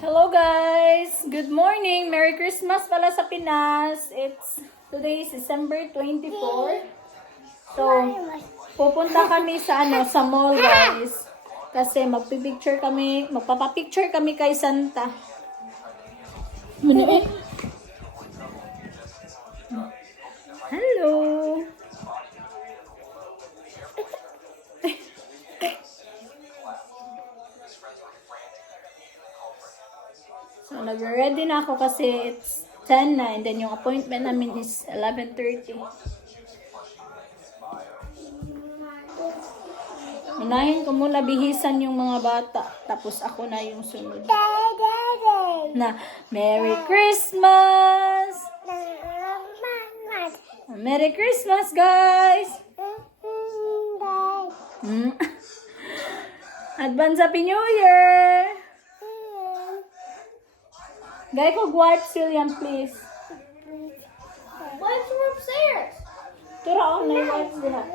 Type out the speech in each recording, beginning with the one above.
Hello guys! Good morning! Merry Christmas pala sa Pinas! Today is December 24. So, pupunta kami sa sa mall guys. Kasi magpapapicture kami kay Santa. Hello! So, nag-ready na ako kasi it's 10 na and then yung appointment namin is 11:30. Unahin ko muna bihisan yung mga bata. Tapos ako na yung sunod. Na, Merry Christmas! Merry Christmas, guys! Advance Happy New Year! Guy ko wipes, William, please. Wipes are upstairs. Tura ako na wipes diha.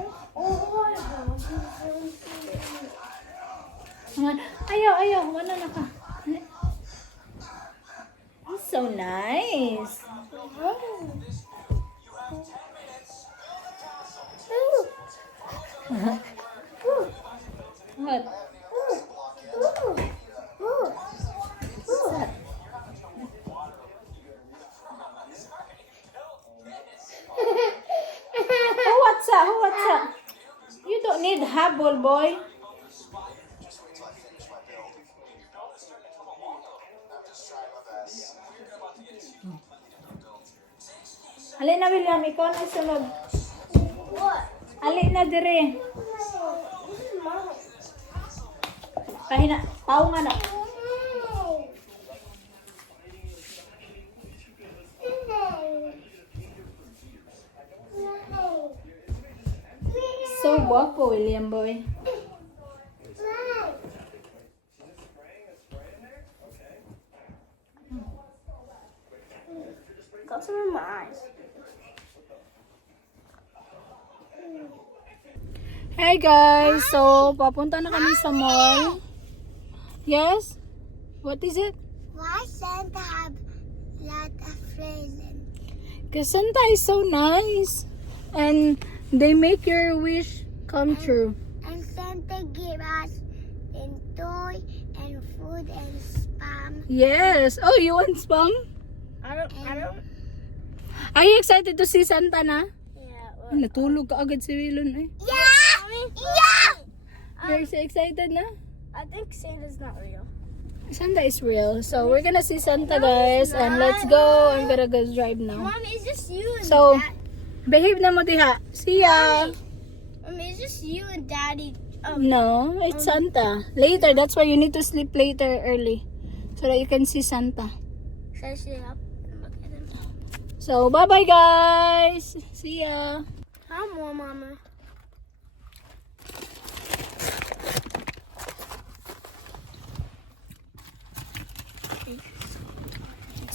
Ayaw, wala na ka. It's so nice. What? What's up? You don't need habol, boy. Alin na, William, ikaw na sunod. Alin na dire. Kahina, tao nga na. So guapo, William boy. Got some in my eyes. Hey guys, so papunta na kami sa mall. Yes? What is it? Why Santa have lot of presents? Because Santa is so nice. And they make your wish come true. And Santa give us and toy and food and spam. Yes. Oh, you want spam? I don't. Are you excited to see Santa na? Yeah. Ay, natulog ka agad si Wilon eh. Yeah. You're so excited na? I think Santa's not real. Santa is real. So we're gonna see Santa guys. And let's go. I'm gonna go drive now. Mommy, it's just you and So, Dad. behave na mo diha. See ya. Mommy, it's just you and Daddy. No, it's Santa. Later, that's why you need to sleep later early. So that you can see Santa. Should I sit up and look at him? So, bye-bye guys. See ya. How more, Mama?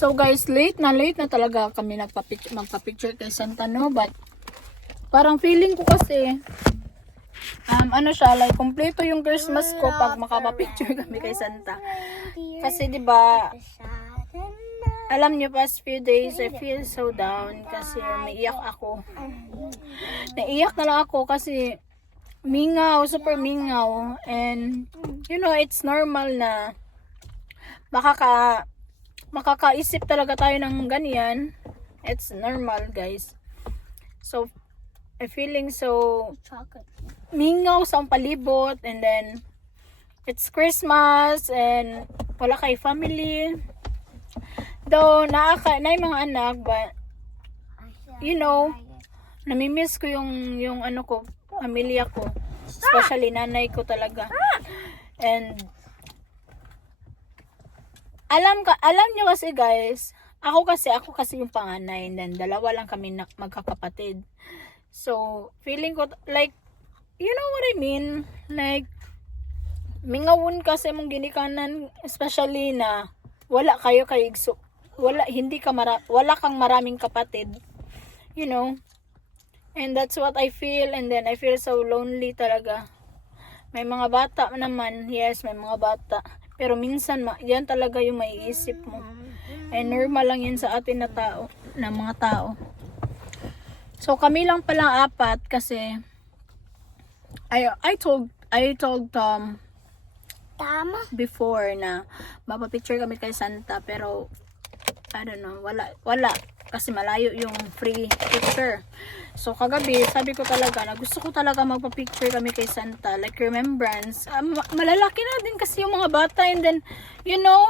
So guys, late na talaga kami magpa-picture kay Santa, no? But parang feeling ko kasi siya, like kompleto yung Christmas ko pag makapa-picture kami kay Santa. Kasi 'di ba, alam niyo, past few days I feel so down kasi naiyak ako. Naiyak na lang ako kasi super mingaw, and you know, it's normal na makakaisip talaga tayo ng ganyan. It's normal, guys. So, I'm feeling so Chocolate. mingaw sa palibot, and then it's Christmas and wala kay family. Though na yung mga anak, but you know, namimiss ko yung pamilya ko, especially nanay ko talaga. And alam niyo kasi guys, ako kasi yung panganay, and then dalawa lang kami magkakapatid. So, feeling ko like, you know what I mean? Like, mingawon kasi mong ginikanan, especially na wala kang maraming kapatid. You know? And that's what I feel, and then I feel so lonely talaga. May mga bata naman, yes, may mga bata. Pero minsan, yan talaga yung maiisip mo. And normal lang yan sa atin na mga tao. So, kami lang palang apat kasi I told Tama. before na mapapicture kami kay Santa, pero I don't know, wala kasi malayo yung free picture. So kagabi sabi ko talaga na gusto ko talaga magpa-picture kami kay Santa, like remembrance. Malalaki na din kasi yung mga bata, and then you know,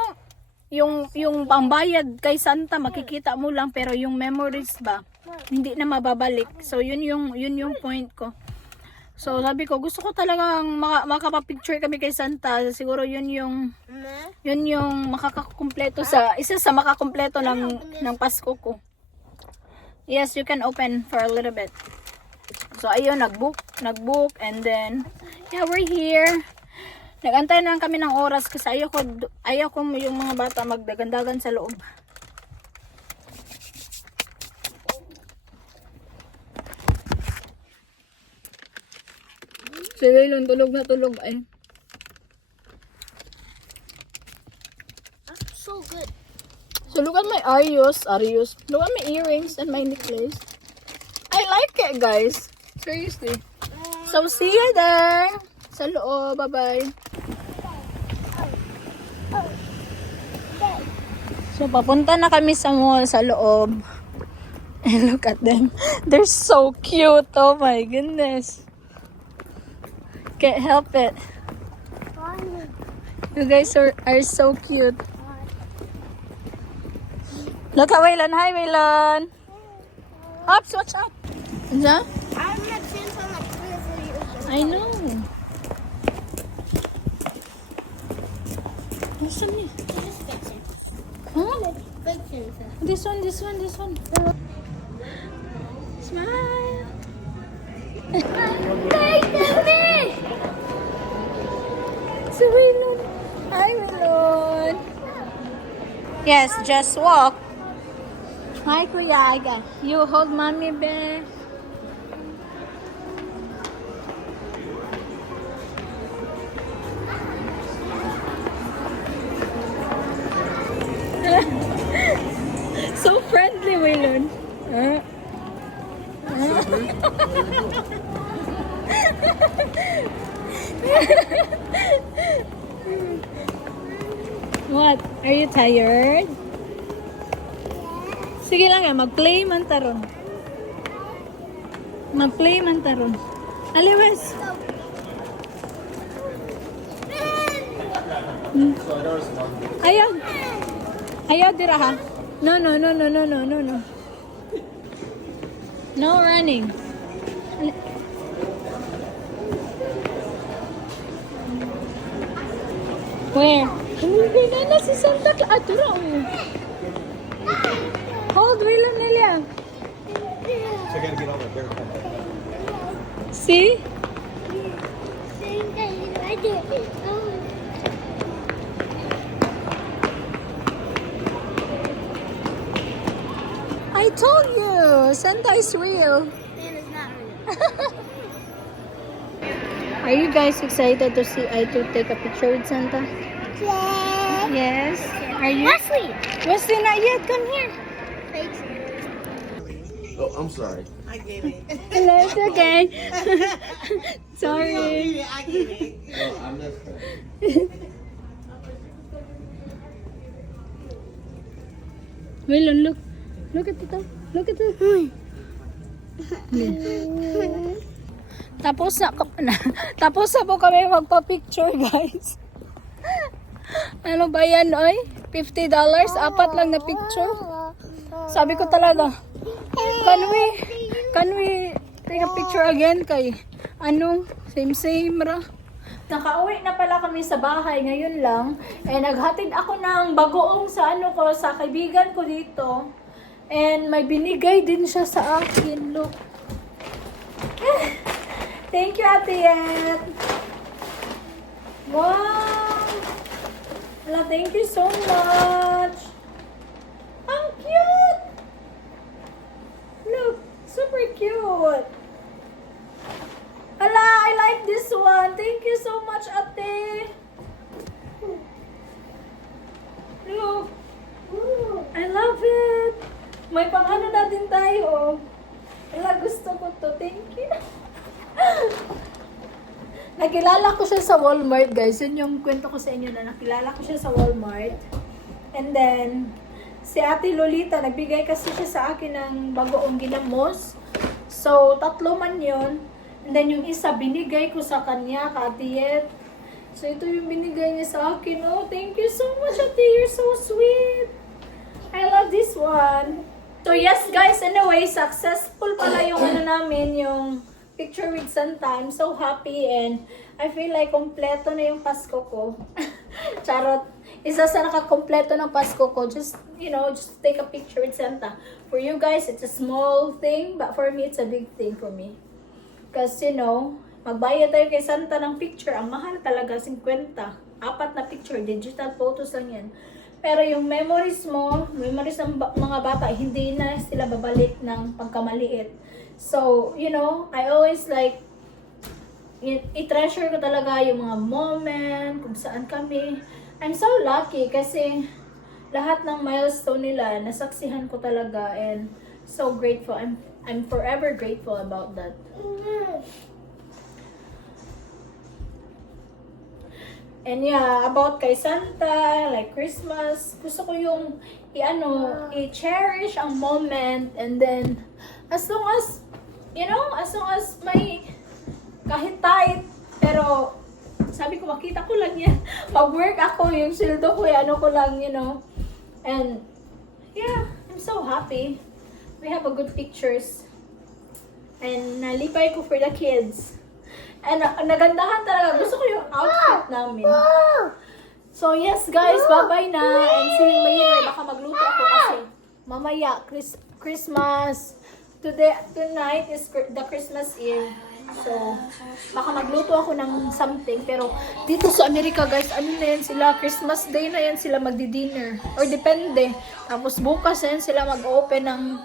yung pambayad kay Santa makikita mo lang, pero yung memories ba hindi na mababalik. So yun yung point ko. So sabi ko gusto ko talagang makapapicture kami kay Santa. Siguro yun yung makakakumpleto sa isa sa makakumpleto ng Pasko ko. Yes, you can open for a little bit. So ayun, nagbook, and then yeah, we're here. Nagantay na lang kami ng oras kasi ayoko yung mga bata magdagandagan sa loob. Si Waylon tulog na tulog ay. So good. So look at my Arios. Look at my earrings and my necklace. I like it, guys. Seriously. So see you there. Sa loob. Bye-bye. So papunta na kami sa mall sa loob. And look at them. They're so cute. Oh my goodness. Can't help it. You guys are so cute. Look at Waylon. Hi, Waylon. Ups, watch out. Andiyan? I'm not seeing so much for you. I know. Nasaan niya? Huh? This one. Smile. Si Waylon. Hi, Waylon. Yes, just walk. Hi, Kuya Aga. You hold mommy bear. So friendly, Waylon. What? Are you tired? Sige lang mag-play man taron. Aliwes. Ayaw dira ha. No. No running. Where? Hindi na si Santa Claus. Dura Hold, Waylon Nelia. So I gotta get all my bear cut. See? I told you, Santa is real. Are you guys excited to take a picture with Santa? Yeah. Yes. Are you? Wesley, not yet. Come here. Oh, I'm sorry. I get it. Hello, it's okay. Sorry. I get it. Oh, I'm not sorry. Waylon, look. Look at ito. Look at it. Tapos na po kami magpa-picture, guys. Ano ba yan, oy? $50? Apat lang na picture. Sabi ko talaga, can we take a picture again kay same ra. Nakauwi na pala kami sa bahay ngayon lang. Naghatid ako ng bagoong sa sa kaibigan ko dito. And may binigay din siya sa akin. Look. Thank you, Ate Yet. Wow. Wala, thank you so much. Ang cute. Look, super cute. Hala, I like this one. Thank you so much, Ate. May pang-ano natin tayo, oh. Wala, gusto ko to. Thank you. Nakilala ko siya sa Walmart, guys. Yun yung kwento ko sa inyo na nakilala ko siya sa Walmart. And then, si Ate Lolita, nagbigay kasi siya sa akin ng bagoong ginamos. So, 3 man yun. And then, yung isa, binigay ko sa kanya, ka Ate Yet. So, ito yung binigay niya sa akin. Oh, thank you so much, Ate. You're so sweet. I love this one. So, yes, guys. Anyway, successful pala yung ano namin, yung picture with Santa. I'm so happy and I feel like kompleto na yung Pasko ko. Charot. Isa sa nakakompleto ng Pasko ko. Just, you know, just take a picture with Santa. For you guys, it's a small thing, but for me, it's a big thing for me. Because, you know, magbayad tayo kay Santa ng picture. Ang mahal talaga, 50. 4 na picture, digital photos lang yan. Pero yung memories mo, memories ng mga bata, hindi na sila babalik ng pagkamaliit. So, you know, I always like, i-treasure ko talaga yung mga moment, kung saan kami. I'm so lucky kasi lahat ng milestone nila, nasaksihan ko talaga and so grateful. I'm forever grateful about that. And yeah, about kay Santa, like Christmas, gusto ko yung i-cherish ang moment and then as long as, you know, as long as may kahit tight, pero sabi ko makita ko lang yan. Mag-work ako, yung sildo ko, ano ko lang, you know. And yeah, I'm so happy. We have a good pictures. And nalipay ko for the kids. And nagandahan talaga. Gusto ko yung outfit namin. So yes guys, bye-bye na. And see you later. Baka magluto ako kasi mamaya, Christmas. Tonight is the Christmas Eve. So, baka magluto ako ng something. Pero dito sa Amerika guys, ano na yan sila? Christmas Day na yan sila magdi-dinner. Or depende. Tapos bukas na yan sila mag-open ng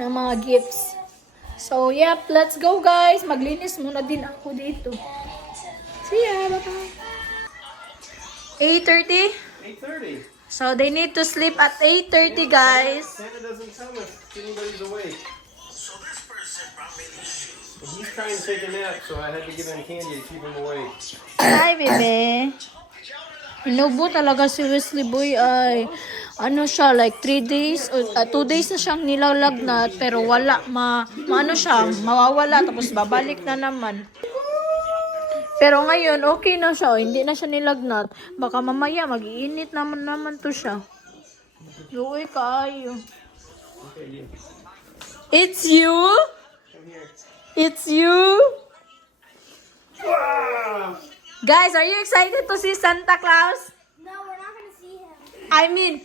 mga gifts. So, yep, let's go guys. Maglinis muna din ako dito. See ya, bye-bye. 8:30? 8:30. So, they need to sleep at 8:30 guys. Santa doesn't come if anybody's awake. He's trying to take a nap, so I had to give him candy to keep him awake. Hi, bebe. Inubo talaga si Wesley Boy ay ano siya, like 3 days, 2 days na siyang nilalagnat, pero wala, ano siya, mawawala, tapos babalik na naman. Pero ngayon, okay na siya, hindi na siya nilagnat. Baka mamaya, mag-iinit naman to siya. Uy, kaayo. It's you? It's you? Guys, are you excited to see Santa Claus? No, we're not gonna see him. I mean,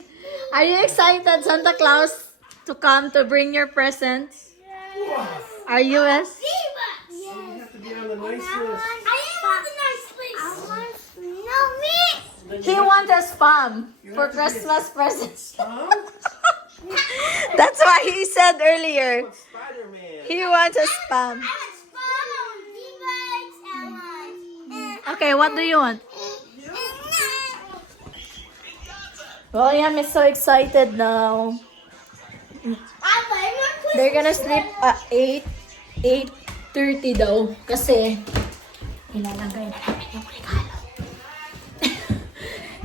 are you excited, Santa Claus, to come to bring your presents? Yes. Are you, Wes? You have to be on the nice list. I am on the nice list. I want no me. He wants a spam for Christmas presents. Huh? That's what he said earlier. Spider-Man. He wants a spam. I want spam. I want D-bags. I want. Okay, what do you want? William is so excited now. They're gonna sleep at 8:30 daw. Kasi, ilalagay na namin yung regalo.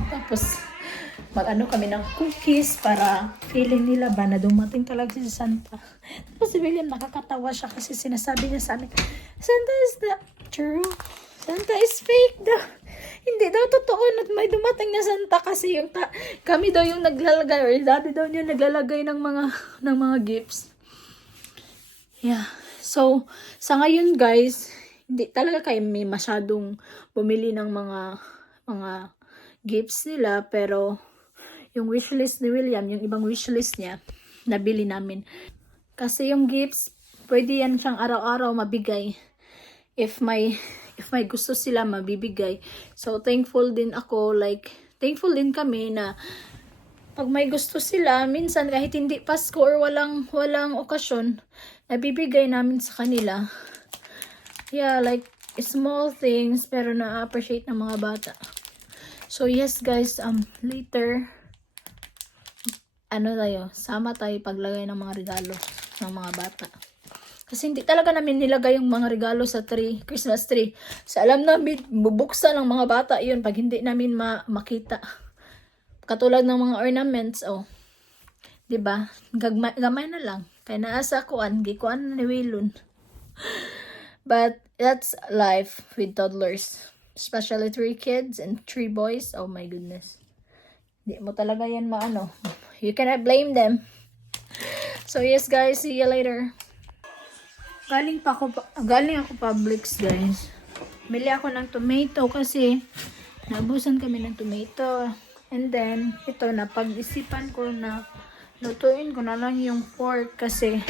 Tapos, mag-ano kami ng cookies para feeling nila ba na dumating talaga si Santa. Tapos si William nakakatawa siya kasi sinasabi niya sa amin, Santa is not true. Santa is fake daw. Hindi daw totoo na may dumating na Santa kasi yung kami daw yung naglalagay or daddy daw yung naglalagay ng mga gifts. Yeah. So, sa ngayon guys, hindi talaga kayo may masyadong bumili ng mga gifts nila, pero yung wishlist ni William, yung ibang wishlist niya, nabili namin. Kasi yung gifts, pwede yan siyang araw-araw mabigay. If may gusto sila, mabibigay. So, thankful din ako, thankful din kami na pag may gusto sila, minsan kahit hindi Pasko or walang okasyon, nabibigay namin sa kanila. Yeah, like, small things, pero na-appreciate ng mga bata. So, yes guys, later, ano tayo, sama tayo paglagay ng mga regalo ng mga bata. Kasi hindi talaga namin nilagay yung mga regalo sa tree, Christmas tree. Sa alam namin, bubuksan ng mga bata yun pag hindi namin makita. Katulad ng mga ornaments, oh. 'Di ba? Gamay na lang. Kaya naasa kuan, gikuan ni Wilon. But that's life with toddlers. Especially 3 kids and 3 boys. Oh my goodness. Di mo talaga yan maano. You cannot blame them. So yes guys, see you later. Galing ako Publix guys. Bili ako ng tomato kasi naubusan kami ng tomato. And then, ito na pag-isipan ko na lutuin ko na lang yung pork kasi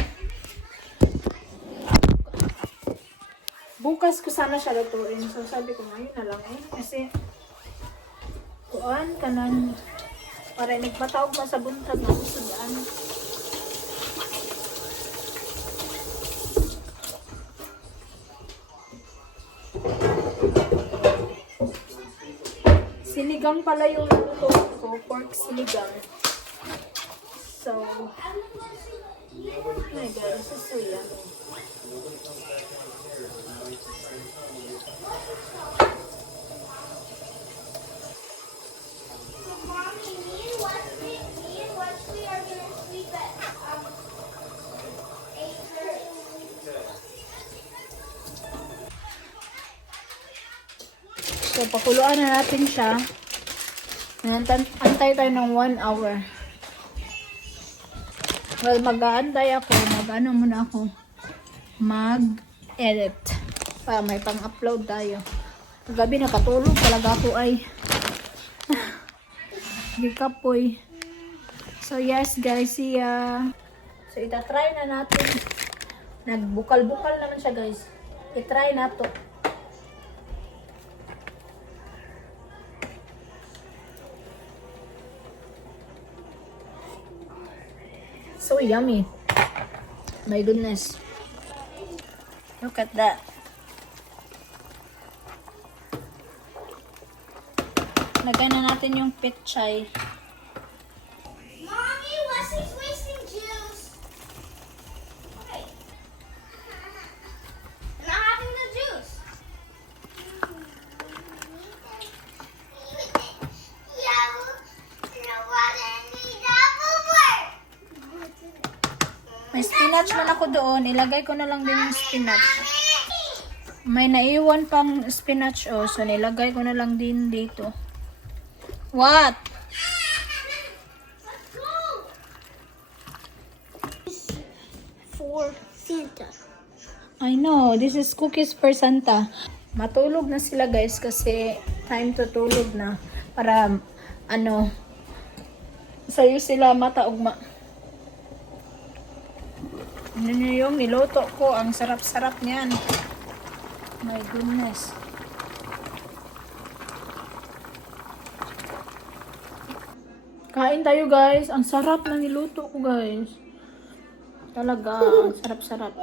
bukas ko sana siya lutuin. So sabi ko ngayon na lang kasi kuan kanan para nagpatawag pa sa buntag na usudaan. Sinigang pala yung luto ko, pork sinigang. So, oh my god, this is so yummy. So, pakuluan na natin siya. Antay tayo ng 1 hour. Well, mag-aantay ako. Mag-ano muna ako. Mag-edit. Para may pang-upload tayo. Gabi nakatulog talaga ako ay. Hindi kapoy. So, yes guys. See ya. So, itatry na natin. Nagbukal-bukal naman siya guys. I-try na to. So yummy. My goodness. Look at that. Lagay na natin yung pechay. Mommy, Wesley's wasting juice. Okay. I'm not having the juice. Yeah, you know what I need apple work. May spinach man ako doon. Ilagay ko na lang din yung spinach. May naiwan pang spinach so nilagay ko na lang din dito. What? Let's go. For Santa. I know. This is cookies for Santa. Matulog na sila guys kasi time to tulog na. Para sayo sila mataugma. Ano nyo yung niluto ko? Ang sarap-sarap niyan. My goodness. Kain tayo guys. Ang sarap na niluto ko guys. Talaga. Ang sarap-sarap.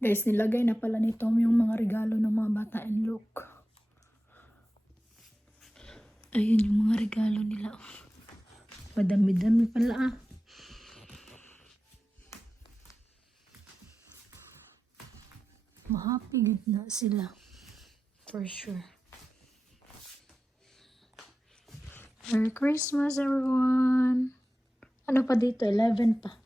Guys, nilagay na pala ni Tom yung mga regalo ng mga bata and look. Ayun yung mga regalo nila. Madami-dami pala Mahapigid na sila. For sure. Merry Christmas everyone! Ano pa dito? 11 pa.